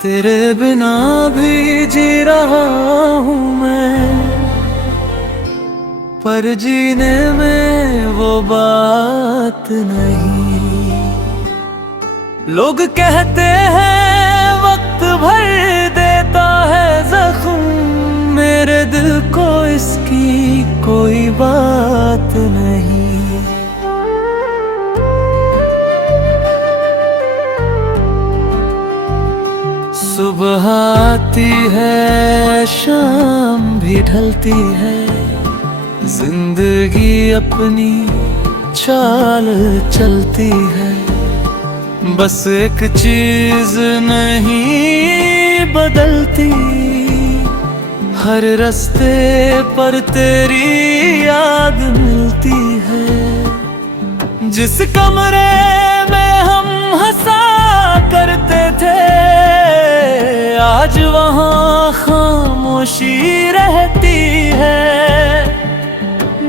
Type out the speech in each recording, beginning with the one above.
तेरे बिना भी जी रहा हूँ मैं, पर जीने में वो बात नहीं। लोग कहते हैं वक्त भर देता है जख्म, मेरे दिल को इसकी कोई बात नहीं। सुबह आती है शाम भी ढलती है, जिंदगी अपनी चाल चलती है। बस एक चीज नहीं बदलती, हर रास्ते पर तेरी याद मिलती है। जिस कमरे में हम हंसा करते थे, आज वहाँ खामोशी रहती है।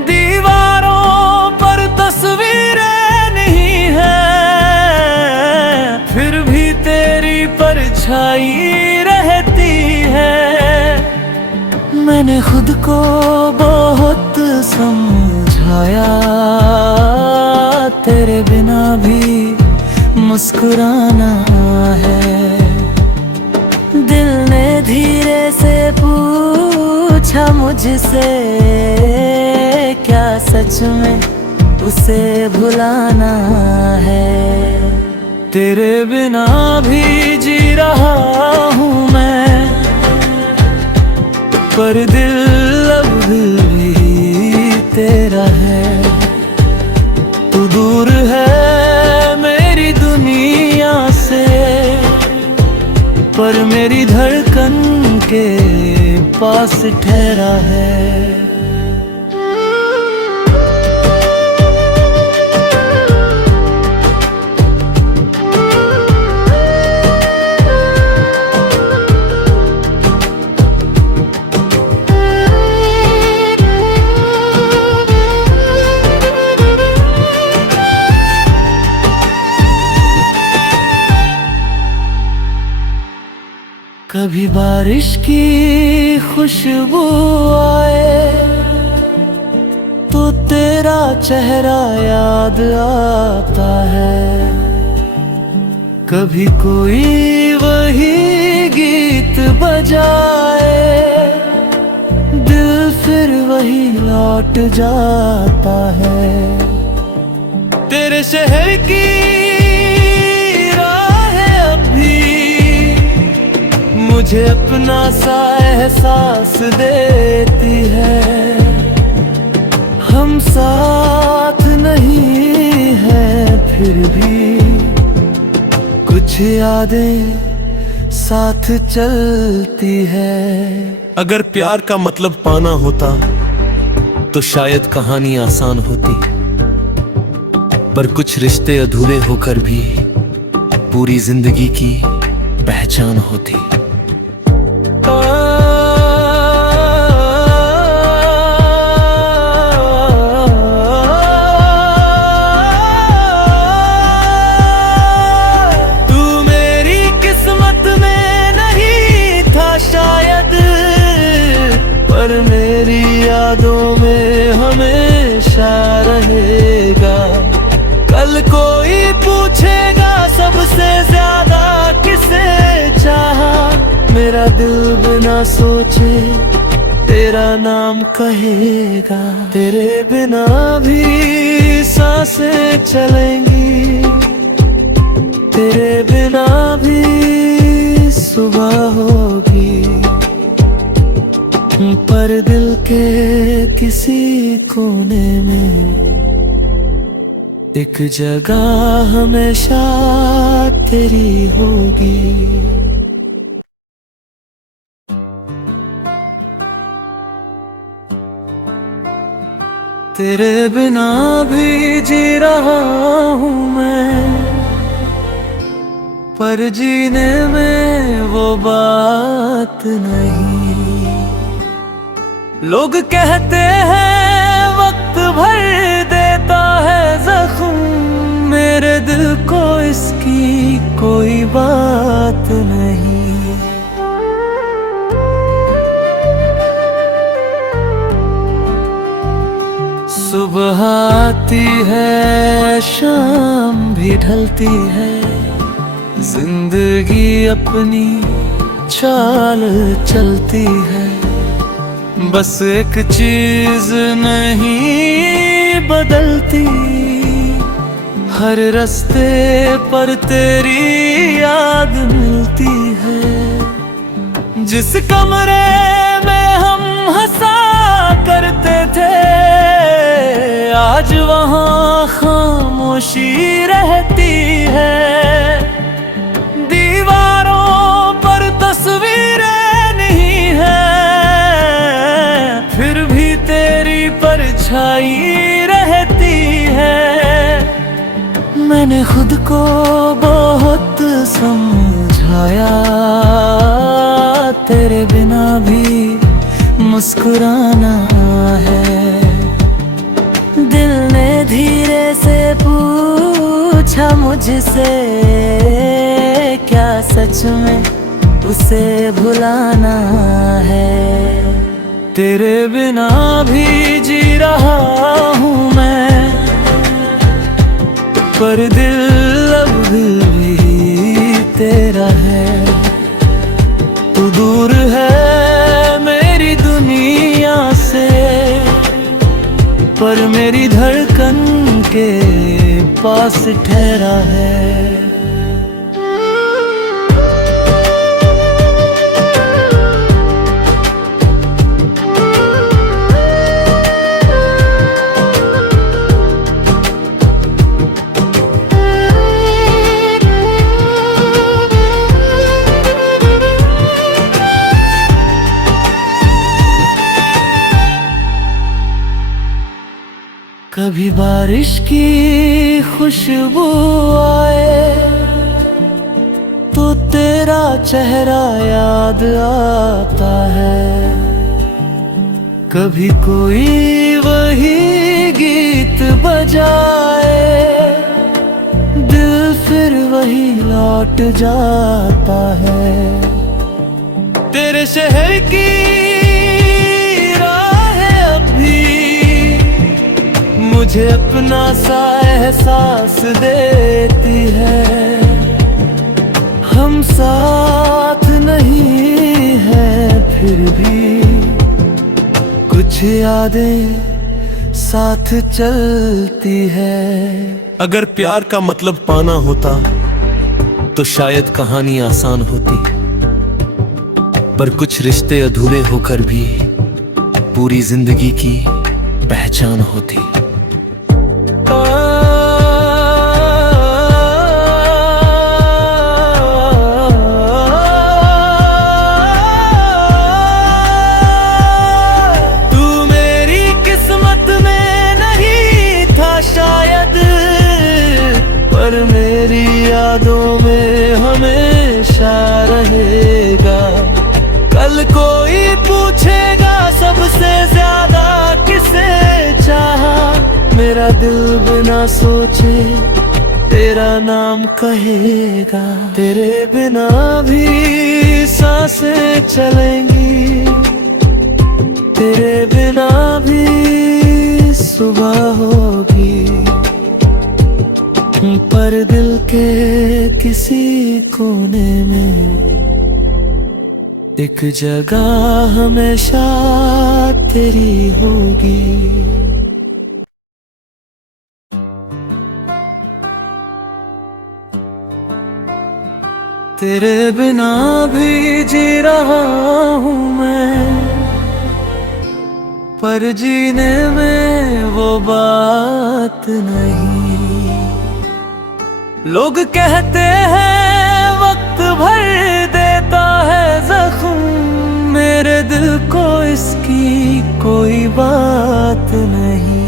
दीवारों पर तस्वीरें नहीं है, फिर भी तेरी परछाई रहती है। मैंने खुद को बहुत समझाया, तेरे बिना भी मुस्कुराना है। दिल ने धीरे से पूछा मुझसे, क्या सच में उसे भुलाना है। तेरे बिना भी जी रहा हूँ मैं, पर दिल अब भी तेरा है। तू दूर है मेरी दुनिया से, पर मेरी धड़कन के पास ठहरा है। कभी बारिश की खुशबू आए तो तेरा चेहरा याद आता है। कभी कोई वही गीत बजाए, दिल फिर वही लौट जाता है। तेरे शहर की मुझे अपना सा एहसास देती है। हम साथ नहीं हैं फिर भी कुछ यादें साथ चलती है। अगर प्यार का मतलब पाना होता तो शायद कहानी आसान होती, पर कुछ रिश्ते अधूरे होकर भी पूरी जिंदगी की पहचान होती। पर मेरी यादों में हमेशा रहेगा। कल कोई पूछेगा सबसे ज्यादा किसे चाहा, मेरा दिल बिना सोचे तेरा नाम कहेगा। तेरे बिना भी सांसें चलेंगी, तेरे बिना भी सुबह होगी, पर दिल के किसी कोने में एक जगह हमेशा तेरी होगी। तेरे बिना भी जी रहा हूँ मैं, पर जीने में वो बात नहीं। लोग कहते हैं वक्त भर देता है जख्म, मेरे दिल को इसकी कोई बात नहीं। आती है शाम भी ढलती है, जिंदगी अपनी चाल चलती है। बस एक चीज नहीं बदलती, हर रास्ते पर तेरी याद मिलती है। जिस कमरे में हम हंसा करते थे, आज वहाँ खामोशी रहती है। दीवारों पर तस्वीरें नहीं है, फिर भी तेरी परछाई रहती है। मैंने खुद को बहुत समझाया, तेरे बिना भी मुस्कुराना है। दिल ने धीरे से पूछा मुझसे, क्या सच में उसे भुलाना है। तेरे बिना भी जी रहा हूँ मैं, पर दिल अब भी तेरा है। तू दूर है मेरी दुनिया से, पर मेरी धड़कन के पास ठहरा है। कभी बारिश की खुशबू आए तो तेरा चेहरा याद आता है। कभी कोई वही गीत बजाए, दिल फिर वही लौट जाता है। तेरे शहर की मुझे अपना सा एहसास देती है। हम साथ नहीं हैं फिर भी कुछ यादें साथ चलती है। अगर प्यार का मतलब पाना होता तो शायद कहानी आसान होती, पर कुछ रिश्ते अधूरे होकर भी पूरी जिंदगी की पहचान होती। पर मेरी यादों में हमेशा रहेगा। कल कोई पूछेगा सबसे ज्यादा किसे चाहा, मेरा दिल बिना सोचे तेरा नाम कहेगा। तेरे बिना भी सांसें चलेंगी, तेरे बिना भी सुबह होगी, पर दिल के किसी कोने में एक जगह हमेशा तेरी होगी। तेरे बिना भी जी रहा हूँ मैं, पर जीने में वो बात नहीं। लोग कहते हैं वक्त भर देता है जख्म, मेरे दिल को इसकी कोई बात नहीं।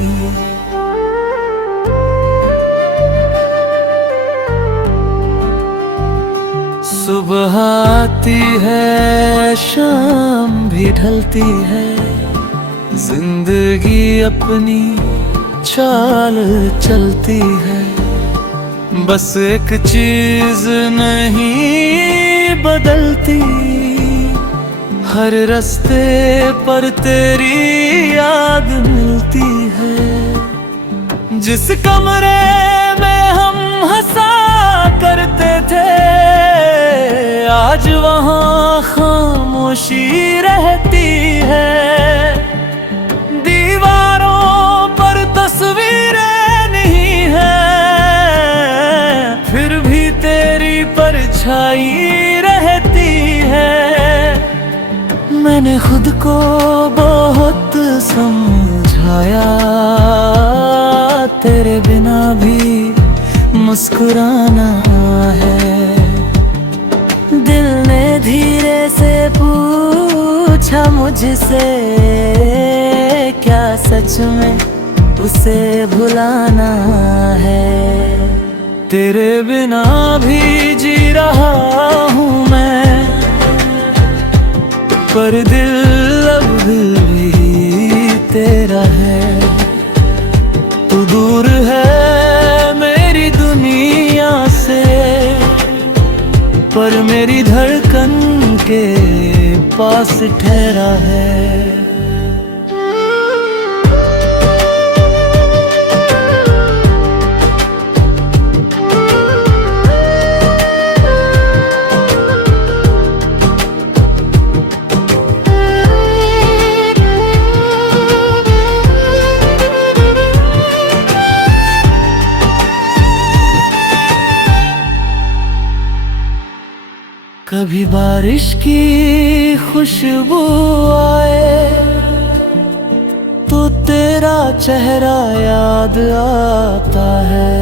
सुबह आती है शाम भी ढलती है, जिंदगी अपनी चाल चलती है। बस एक चीज नहीं बदलती, हर रास्ते पर तेरी याद मिलती है। जिस कमरे में हम हंसा करते थे, आज वहाँ खामोशी रहती है। दीवारों पर तस्वीरें नहीं है, फिर भी तेरी परछाई रहती है। मैंने खुद को बहुत समझाया, तेरे बिना भी मुस्कुराना है। दिल ने धीरे से पूछा मुझसे, क्या सच में उसे भुलाना है। तेरे बिना भी जी रहा हूँ मैं, पर दिल अब भी तेरा है। तू दूर है मेरी दुनिया से, पर मेरी धड़कन के पास ठहरा है। कभी बारिश की खुशबू आए तो तेरा चेहरा याद आता है।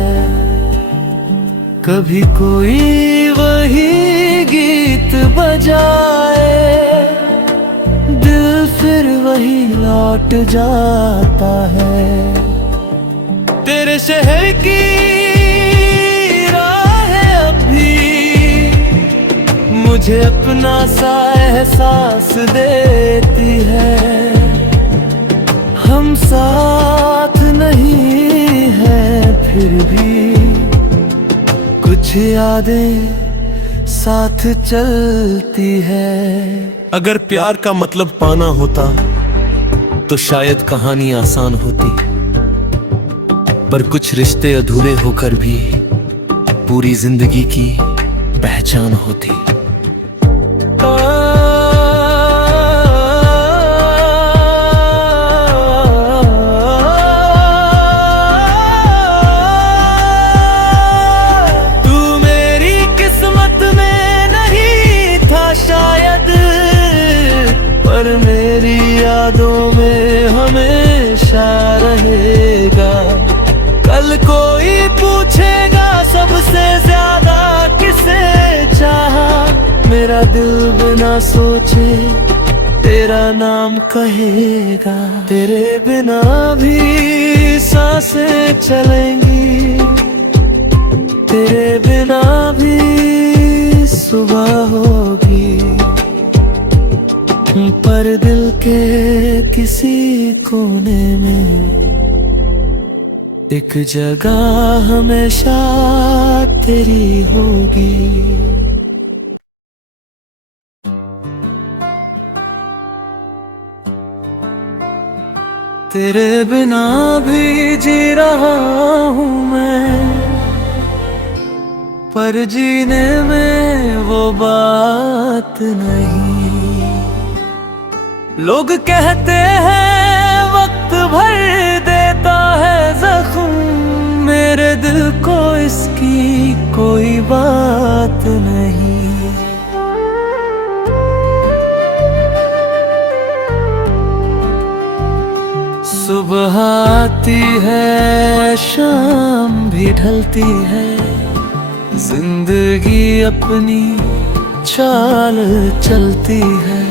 कभी कोई वही गीत बजाए, दिल फिर वही लौट जाता है। तेरे शहर की मुझे अपना सा एहसास देती है। हम साथ नहीं हैं फिर भी कुछ यादें साथ चलती है। अगर प्यार का मतलब पाना होता तो शायद कहानी आसान होती, पर कुछ रिश्ते अधूरे होकर भी पूरी जिंदगी की पहचान होती। पर मेरी यादों में हमेशा रहेगा। कल कोई पूछेगा सबसे ज्यादा किसे चाहा, मेरा दिल बिना सोचे तेरा नाम कहेगा। तेरे बिना भी सांसें चलेंगी, तेरे बिना भी सुबह होगी, पर दिल के किसी कोने में एक जगह हमेशा तेरी होगी। तेरे बिना भी जी रहा हूँ मैं, पर जीने में वो बात नहीं। लोग कहते हैं वक्त भर देता है जख्म, मेरे दिल को इसकी कोई बात नहीं। सुबह आती है शाम भी ढलती है, जिंदगी अपनी चाल चलती है।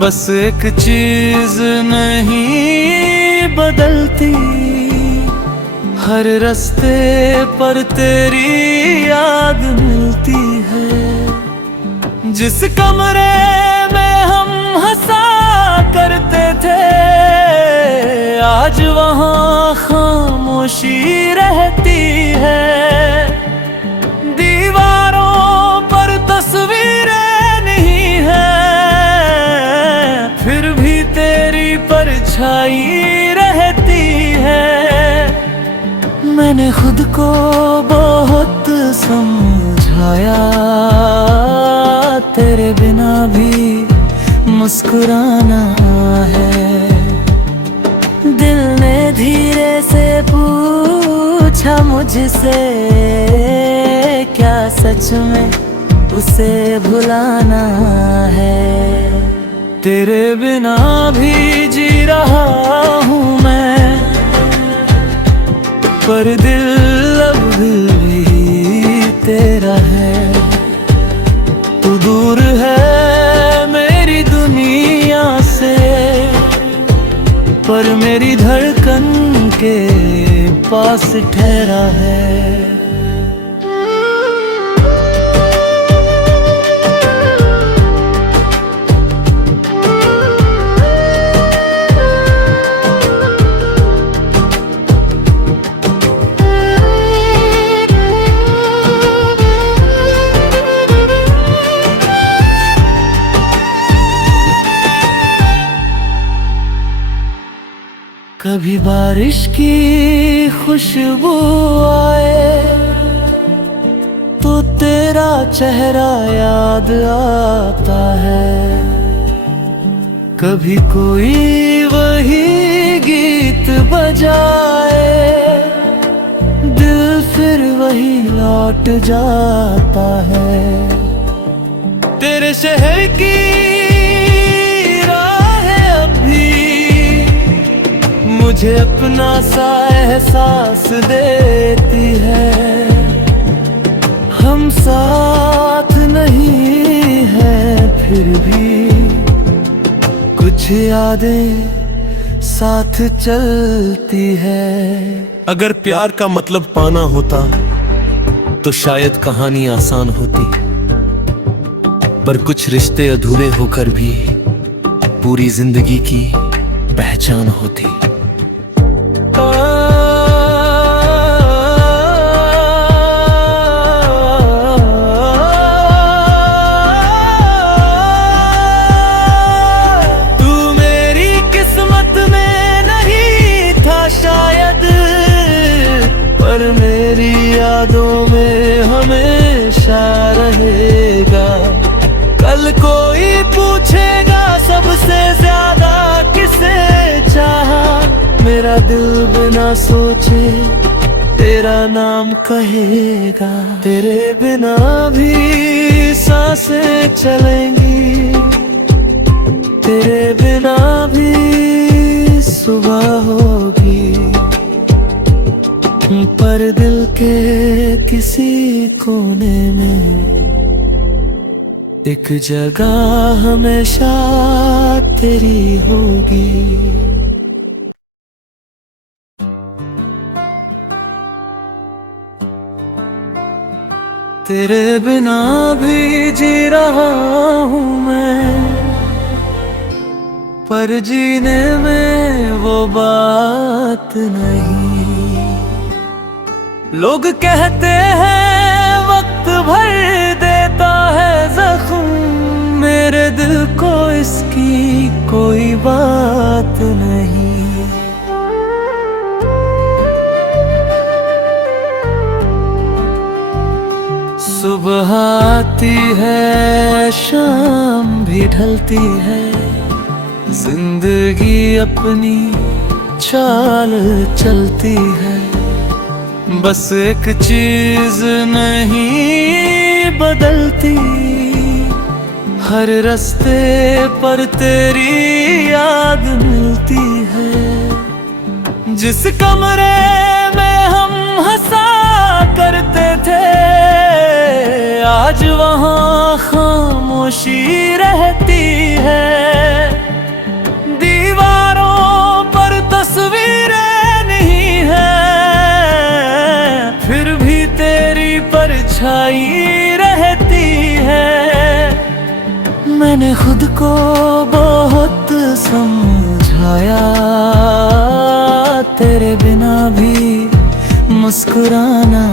बस एक चीज नहीं बदलती, हर रास्ते पर तेरी याद मिलती है। जिस कमरे में हम हंसा करते थे, आज वहाँ खामोशी रहती है। दीवारों पर तस्वीरें नहीं है, फिर भी तेरी परछाई रहती है। मैंने खुद को बहुत समझाया, तेरे बिना भी मुस्कुराना है। दिल ने धीरे से पूछा मुझसे, क्या सच में उसे भुलाना है। तेरे बिना भी जी रहा हूँ मैं, पर दिल अब भी तेरा है। तू दूर है मेरी दुनिया से, पर मेरी धड़कन के पास ठहरा है। कभी बारिश की खुशबू आए तो तेरा चेहरा याद आता है। कभी कोई वही गीत बजाए, दिल फिर वही लौट जाता है। तेरे शहर की मुझे अपना सा एहसास देती है। हम साथ नहीं हैं फिर भी कुछ यादें साथ चलती है। अगर प्यार का मतलब पाना होता तो शायद कहानी आसान होती, पर कुछ रिश्ते अधूरे होकर भी पूरी जिंदगी की पहचान होती। पर मेरी यादों में हमेशा रहेगा। कल कोई पूछेगा सबसे ज्यादा किसे चाहा, मेरा दिल बिना सोचे तेरा नाम कहेगा। तेरे बिना भी सांसें चलेंगी, तेरे बिना भी सुबह होगी, पर दिल के किसी कोने में एक जगह हमेशा तेरी होगी। तेरे बिना भी जी रहा हूँ मैं, पर जीने में वो बात नहीं। लोग कहते हैं वक्त भर देता है जख्म, मेरे दिल को इसकी कोई बात नहीं। सुबह आती है शाम भी ढलती है, जिंदगी अपनी चाल चलती है। बस एक चीज नहीं बदलती, हर रास्ते पर तेरी याद मिलती है। जिस कमरे में हम हंसा करते थे, आज वहाँ खामोशी रहती है। दीवारों पर तस्वीरें नहीं है, फिर भी तेरी परछाई रहती है। मैंने खुद को बहुत समझाया, तेरे बिना भी मुस्कुराना